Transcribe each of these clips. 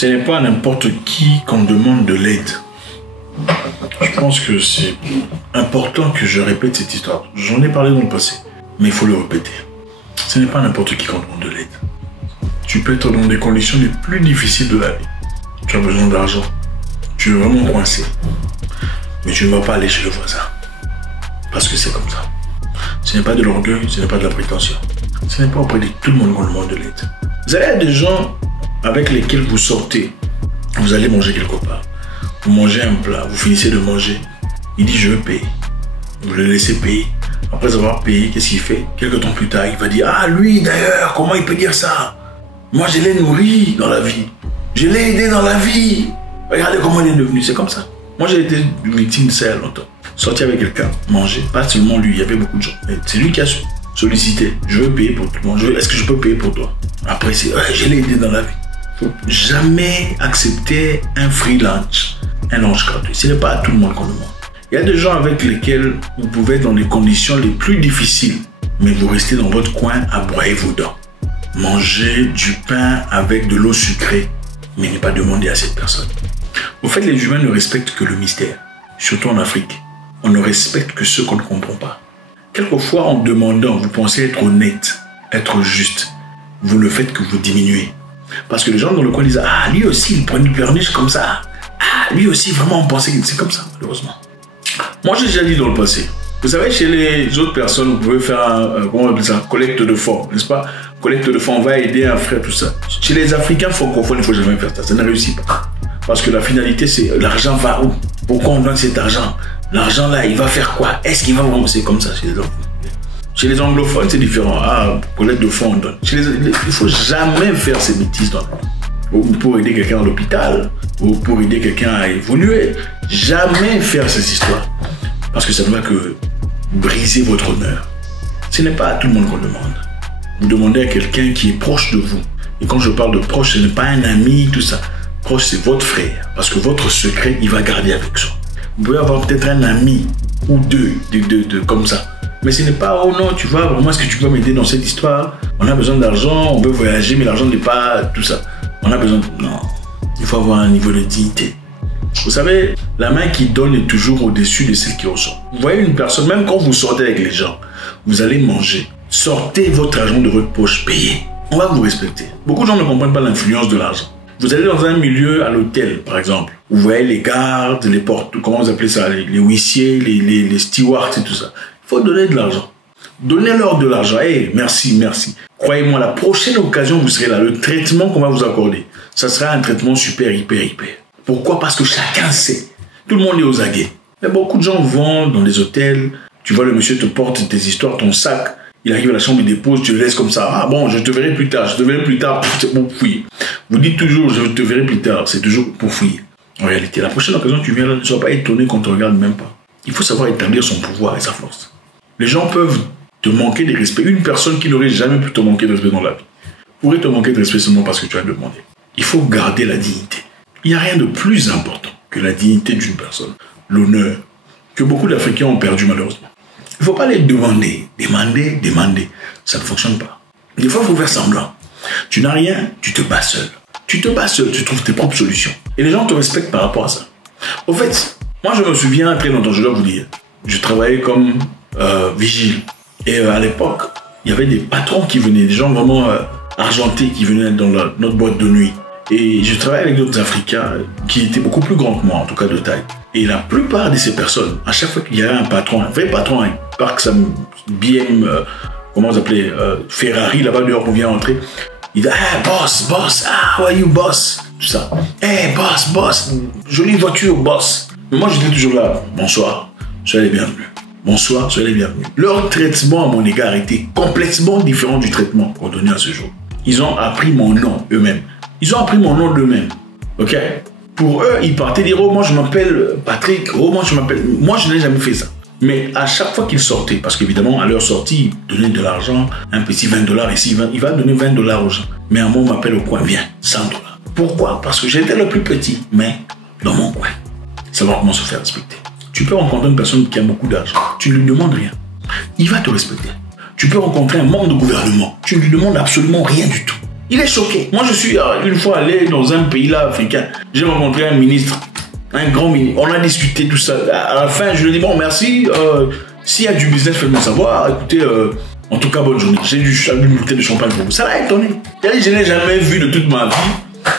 Ce n'est pas n'importe qui qu'on demande de l'aide. Je pense que c'est important que je répète cette histoire. J'en ai parlé dans le passé, mais il faut le répéter. Ce n'est pas n'importe qui qu'on demande de l'aide. Tu peux être dans des conditions les plus difficiles de la vie. Tu as besoin d'argent. Tu es vraiment coincé. Mais tu ne vas pas aller chez le voisin. Parce que c'est comme ça. Ce n'est pas de l'orgueil, ce n'est pas de la prétention. Ce n'est pas auprès de tout le monde qu'on demande de l'aide. Vous avez des gens avec lesquels vous sortez. Vous allez manger quelque part. Vous mangez un plat, vous finissez de manger. Il dit je veux payer. Vous le laissez payer. Après avoir payé, qu'est-ce qu'il fait? Quelques temps plus tard, il va dire ah lui d'ailleurs, comment il peut dire ça? Moi je l'ai nourri dans la vie. Je l'ai aidé dans la vie. Regardez comment il est devenu, c'est comme ça. Moi j'ai été victime de ça il y a longtemps. Sortir avec quelqu'un, manger, pas seulement lui, il y avait beaucoup de gens. C'est lui qui a sollicité. Je veux payer pour tout le monde. Est-ce que je peux payer pour toi? Après c'est je l'ai aidé dans la vie. Faut jamais accepter un free lunch, un lunch gratuit. Ce n'est pas à tout le monde qu'on demande. Il y a des gens avec lesquels vous pouvez être dans les conditions les plus difficiles, mais vous restez dans votre coin à broyer vos dents. Manger du pain avec de l'eau sucrée, mais ne pas demander à cette personne. Au fait, les humains ne respectent que le mystère. Surtout en Afrique, on ne respecte que ceux qu'on ne comprend pas. Quelquefois, en demandant, vous pensez être honnête, être juste. Vous le faites que vous diminuez. Parce que les gens dans le coin disent ah, lui aussi, il prend du perniche comme ça. Ah, lui aussi, vraiment, on pensait que c'est comme ça, malheureusement. Moi, j'ai déjà dit dans le passé. Vous savez, chez les autres personnes, vous pouvez faire comment on appelle ça, collecte de fonds, n'est-ce pas? Collecte de fonds, on va aider un frère, tout ça. Chez les Africains francophones, il ne faut jamais faire ça. Ça ne réussit pas. Parce que la finalité, c'est l'argent va où? Pourquoi on donne cet argent? L'argent là, il va faire quoi? Est-ce qu'il va vraiment? C'est comme ça chez les autres. Chez les anglophones, c'est différent. Ah, collecte de fonds, on donne. Il ne faut jamais faire ces bêtises dans le monde. Pour aider quelqu'un à l'hôpital, ou pour aider quelqu'un à évoluer. Jamais faire ces histoires. Parce que ça ne va que briser votre honneur. Ce n'est pas à tout le monde qu'on demande. Vous demandez à quelqu'un qui est proche de vous. Et quand je parle de proche, ce n'est pas un ami, tout ça. Proche, c'est votre frère. Parce que votre secret, il va garder avec soi. Vous pouvez avoir peut-être un ami ou deux comme ça. Mais ce n'est pas, oh non, tu vois, vraiment, est-ce que tu peux m'aider dans cette histoire? On a besoin d'argent, on veut voyager, mais l'argent n'est pas tout ça. On a besoin de... Non, il faut avoir un niveau de dignité. Vous savez, la main qui donne est toujours au-dessus de celle qui reçoit. Vous voyez une personne, même quand vous sortez avec les gens, vous allez manger. Sortez votre argent de votre poche, payez. On va vous respecter. Beaucoup de gens ne comprennent pas l'influence de l'argent. Vous allez dans un milieu à l'hôtel, par exemple. Vous voyez les gardes, les portes, comment vous appelez ça, les huissiers, les stewards et tout ça. Il faut donner de l'argent. Donnez-leur de l'argent. Hey, merci, merci. Croyez-moi, la prochaine occasion, vous serez là. Le traitement qu'on va vous accorder, ça sera un traitement super, hyper. Pourquoi? Parce que chacun sait. Tout le monde est aux aguets. Mais beaucoup de gens vont dans les hôtels. Tu vois, le monsieur te porte tes histoires, ton sac. Il arrive à la chambre, il dépose, tu le laisses comme ça. Ah bon, je te verrai plus tard, c'est pour fouiller. Vous dites toujours, je te verrai plus tard, c'est toujours pour fouiller. En réalité, la prochaine occasion, tu viens là, ne sois pas étonné qu'on te regarde même pas. Il faut savoir établir son pouvoir et sa force. Les gens peuvent te manquer de respect. Une personne qui n'aurait jamais pu te manquer de respect dans la vie pourrait te manquer de respect seulement parce que tu as demandé. Il faut garder la dignité. Il n'y a rien de plus important que la dignité d'une personne, l'honneur, que beaucoup d'Africains ont perdu malheureusement. Il ne faut pas les demander. Ça ne fonctionne pas. Des fois, il faut faire semblant. Tu n'as rien, tu te bats seul. Tu trouves tes propres solutions. Et les gens te respectent par rapport à ça. Au fait, moi je me souviens très longtemps, je dois vous dire, je travaillais comme vigile. Et à l'époque, il y avait des patrons qui venaient, des gens vraiment argentés qui venaient dans notre boîte de nuit. Et je travaillais avec d'autres Africains qui étaient beaucoup plus grands que moi, en tout cas de taille. Et la plupart de ces personnes, à chaque fois qu'il y avait un patron, un vrai patron, un parc BM, comment vous appelez, Ferrari, là-bas dehors qu'on vient entrer, il dit, hey, boss, how are you, boss? Tout ça. Hey, boss, jolie voiture, boss. Mais moi, j'étais toujours là, bonsoir, soyez les bienvenus. Bonsoir, soyez les bienvenus. Leur traitement à mon égard était complètement différent du traitement qu'on donnait à ce jour. Ils ont appris mon nom eux-mêmes. Ils ont appris mon nom d'eux-mêmes. Ok? Pour eux, ils partaient dire, oh, moi je m'appelle Patrick, oh, moi je m'appelle... Moi, je n'ai jamais fait ça. Mais à chaque fois qu'ils sortaient, parce qu'évidemment, à leur sortie, ils donnaient de l'argent, un petit $20 ici, il va donner $20 aux gens. Mais un mot m'appelle au coin, viens, $100. Pourquoi? Parce que j'étais le plus petit, mais dans mon coin. Savoir comment se faire respecter. Tu peux rencontrer une personne qui a beaucoup d'argent, tu ne lui demandes rien. Il va te respecter. Tu peux rencontrer un membre de gouvernement, tu ne lui demandes absolument rien du tout. Il est choqué. Moi, je suis une fois allé dans un pays là africain. J'ai rencontré un ministre, un grand ministre. On a discuté tout ça. À la fin, je lui ai dit, bon, merci. S'il y a du business, faites-moi savoir. Écoutez, en tout cas, bonne journée. J'ai une bouteille de champagne pour vous. Ça l'a étonné. Je n'ai jamais vu de toute ma vie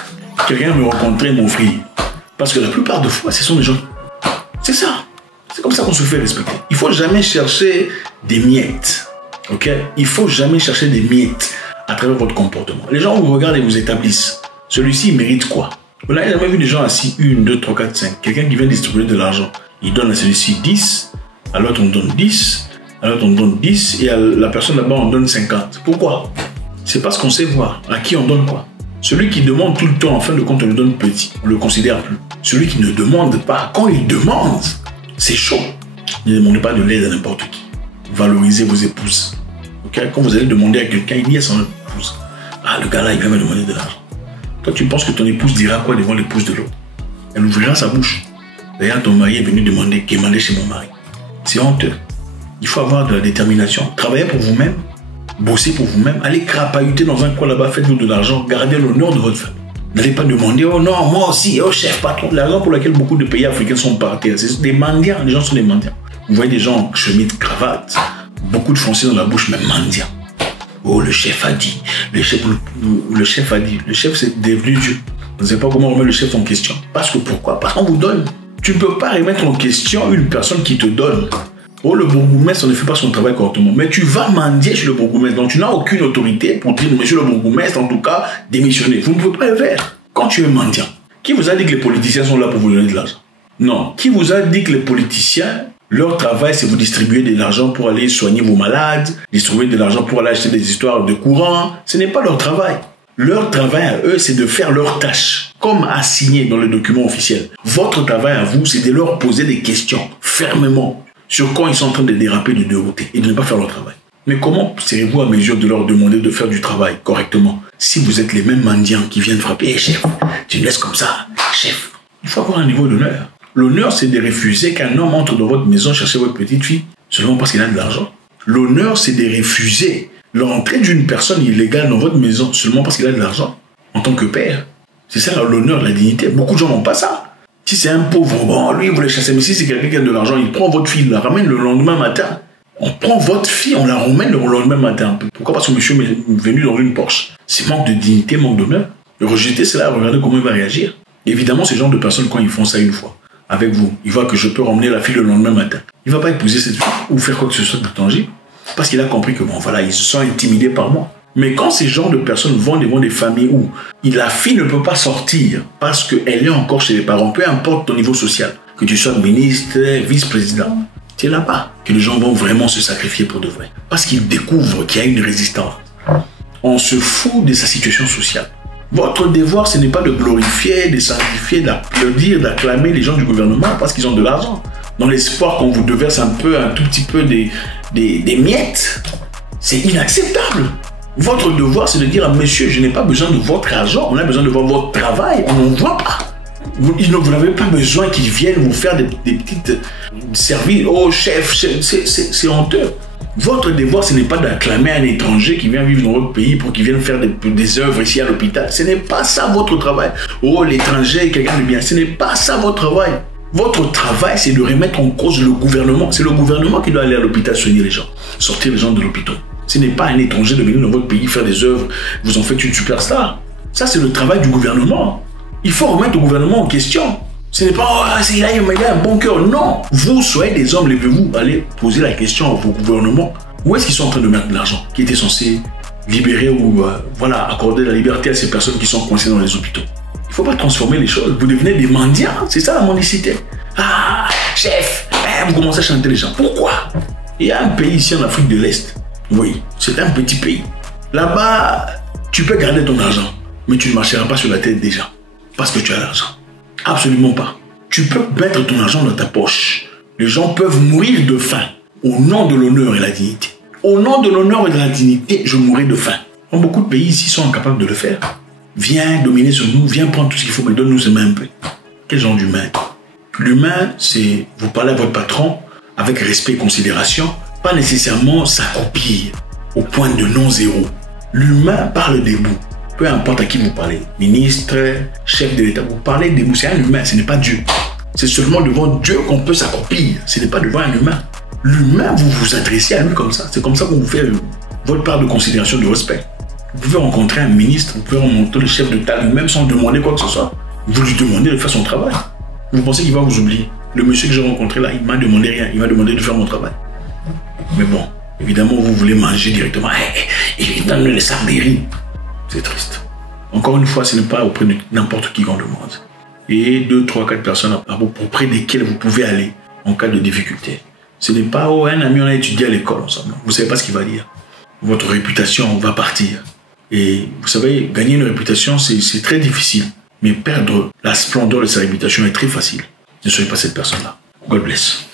quelqu'un me rencontrer, m'offrir. Parce que la plupart de fois, ce sont des gens. C'est ça. C'est comme ça qu'on se fait respecter. Il ne faut jamais chercher des miettes. Ok? Il ne faut jamais chercher des miettes à travers votre comportement. Les gens vous regardent et vous établissent. Celui-ci, il mérite quoi? Vous n'avez jamais vu des gens assis 1, 2, 3, 4, 5. Quelqu'un qui vient distribuer de l'argent. Il donne à celui-ci 10, à l'autre on donne 10, à l'autre on donne 10, et à la personne là-bas on donne 50. Pourquoi? C'est parce qu'on sait voir à qui on donne quoi. Celui qui demande tout le temps, en fin de compte, on le donne petit. On ne le considère plus. Celui qui ne demande pas, quand il demande, c'est chaud. Ne demandez pas de l'aide à n'importe qui. Valorisez vos épouses. Okay? Quand vous allez demander à quelqu'un, il dit à son épouse, ah, le gars là, il vient me demander de l'argent. Toi, tu penses que ton épouse dira quoi devant l'épouse de l'autre? Elle ouvrira sa bouche. D'ailleurs, ton mari est venu demander chez mon mari. C'est honteux. Il faut avoir de la détermination. Travaillez pour vous-même. Bossez pour vous-même. Allez crapahuter dans un coin là-bas, faites-vous de l'argent. Gardez l'honneur de votre famille. N'allez pas demander, oh non, moi aussi, oh chef, patron. La raison pour laquelle beaucoup de pays africains sont par terre, c'est des mendiants. Les gens sont des mendiants. Vous voyez des gens en chemise, cravate, beaucoup de foncés dans la bouche, mais mendiants. Oh, le chef a dit. Le chef a dit. Le chef, c'est devenu Dieu. Vous ne savez pas comment remettre le chef en question. Parce que pourquoi? Parce qu'on vous donne. Tu ne peux pas remettre en question une personne qui te donne. Oh, le bourgmestre ne fait pas son travail correctement. Mais tu vas mendier chez le bourgmestre. Donc, tu n'as aucune autorité pour dire, monsieur le bourgmestre, en tout cas, démissionnez. Vous ne pouvez pas le faire. Quand tu es mendiant, qui vous a dit que les politiciens sont là pour vous donner de l'argent? Non. Qui vous a dit que les politiciens, leur travail, c'est vous distribuer de l'argent pour aller soigner vos malades, distribuer de l'argent pour aller acheter des histoires de courant? Ce n'est pas leur travail. Leur travail à eux, c'est de faire leur tâche, comme assigné dans le document officiel. Votre travail à vous, c'est de leur poser des questions, fermement, sur quand ils sont en train de déraper, de dérouter, et de ne pas faire leur travail. Mais comment serez-vous à mesure de leur demander de faire du travail correctement, si vous êtes les mêmes mendiants qui viennent frapper? Hey, chef, tu me laisses comme ça, chef. Il faut avoir un niveau d'honneur. L'honneur, c'est de refuser qu'un homme entre dans votre maison chercher votre petite fille, seulement parce qu'il a de l'argent. L'honneur, c'est de refuser l'entrée d'une personne illégale dans votre maison seulement parce qu'il a de l'argent, en tant que père. C'est ça l'honneur, la dignité. Beaucoup de gens n'ont pas ça. Si c'est un pauvre, bon, lui, il voulait chasser. Mais si c'est quelqu'un qui a de l'argent, il prend votre fille, il la ramène le lendemain matin. On prend votre fille, on la ramène le lendemain matin. Pourquoi? Parce que monsieur est venu dans une Porsche. C'est manque de dignité, manque d'honneur. Rejeter cela, regardez comment il va réagir. Évidemment, ce genre de personnes, quand ils font ça une fois, avec vous, il voit que je peux ramener la fille le lendemain matin. Il ne va pas épouser cette fille ou faire quoi que ce soit de tangible. Parce qu'il a compris que, bon, voilà, ils se sont intimidés par moi. Mais quand ces genres de personnes vont devant des familles où la fille ne peut pas sortir parce qu'elle est encore chez les parents, peu importe ton niveau social, que tu sois ministre, vice-président, c'est là-bas que les gens vont vraiment se sacrifier pour de vrai. Parce qu'ils découvrent qu'il y a une résistance. On se fout de sa situation sociale. Votre devoir, ce n'est pas de glorifier, de sanctifier, d'applaudir, d'acclamer les gens du gouvernement parce qu'ils ont de l'argent. Dans l'espoir qu'on vous déverse un tout petit peu des miettes. C'est inacceptable. Votre devoir, c'est de dire à monsieur, je n'ai pas besoin de votre argent, on a besoin de voir votre travail, on n'en voit pas. Vous n'avez pas besoin qu'ils viennent vous faire des petites services. Oh chef, c'est honteux. Votre devoir, ce n'est pas d'acclamer un étranger qui vient vivre dans votre pays pour qu'il vienne faire des œuvres ici à l'hôpital. Ce n'est pas ça votre travail. Oh, l'étranger, quelqu'un de bien. Ce n'est pas ça votre travail. Votre travail, c'est de remettre en cause le gouvernement. C'est le gouvernement qui doit aller à l'hôpital soigner les gens, sortir les gens de l'hôpital. Ce n'est pas un étranger de venir dans votre pays faire des œuvres. Vous en faites une superstar. Ça, c'est le travail du gouvernement. Il faut remettre le gouvernement en question. Ce n'est pas, oh, il a un bon cœur. Non. Vous soyez des hommes, levez-vous, allez poser la question au gouvernement. Où est-ce qu'ils sont en train de mettre de l'argent qui était censé libérer ou voilà, accorder la liberté à ces personnes qui sont coincées dans les hôpitaux? Il ne faut pas transformer les choses. Vous devenez des mendiants. C'est ça la mendicité. Ah, chef, vous commencez à chanter les gens. Pourquoi? Il y a un pays ici en Afrique de l'Est. Oui, c'est un petit pays. Là-bas, tu peux garder ton argent, mais tu ne marcheras pas sur la tête des gens parce que tu as l'argent. Absolument pas. Tu peux mettre ton argent dans ta poche. Les gens peuvent mourir de faim au nom de l'honneur et la dignité. Au nom de l'honneur et de la dignité, je mourrai de faim. Beaucoup de pays ici sont incapables de le faire. Viens dominer sur nous, viens prendre tout ce qu'il faut, mais donne-nous ce main un peu. Quel genre d'humain? L'humain, c'est vous parlez à votre patron avec respect et considération, pas nécessairement s'accroupir au point de non-zéro. L'humain parle debout. peu importe à qui vous parlez, ministre, chef de l'État, vous parlez de vous, c'est un humain, ce n'est pas Dieu. C'est seulement devant Dieu qu'on peut s'accroupir, ce n'est pas devant un humain. L'humain, vous vous adressez à lui comme ça, c'est comme ça qu'on vous fait votre part de considération, de respect. Vous pouvez rencontrer un ministre, vous pouvez rencontrer le chef d'État lui-même sans demander quoi que ce soit. Vous lui demandez de faire son travail. Vous pensez qu'il va vous oublier? Le monsieur que j'ai rencontré là, il m'a demandé rien, il m'a demandé de faire mon travail. Mais bon, évidemment, vous voulez manger directement. Il donne le sac des riz. C'est triste. Encore une fois, ce n'est pas auprès de n'importe qui qu'on demande. Et 2, 3, 4 personnes auprès desquelles vous pouvez aller en cas de difficulté. Ce n'est pas, oh, un ami, on a étudié à l'école ensemble. Vous ne savez pas ce qu'il va dire. Votre réputation va partir. Et vous savez, gagner une réputation, c'est très difficile. Mais perdre la splendeur de sa réputation est très facile. Ne soyez pas cette personne-là. God bless.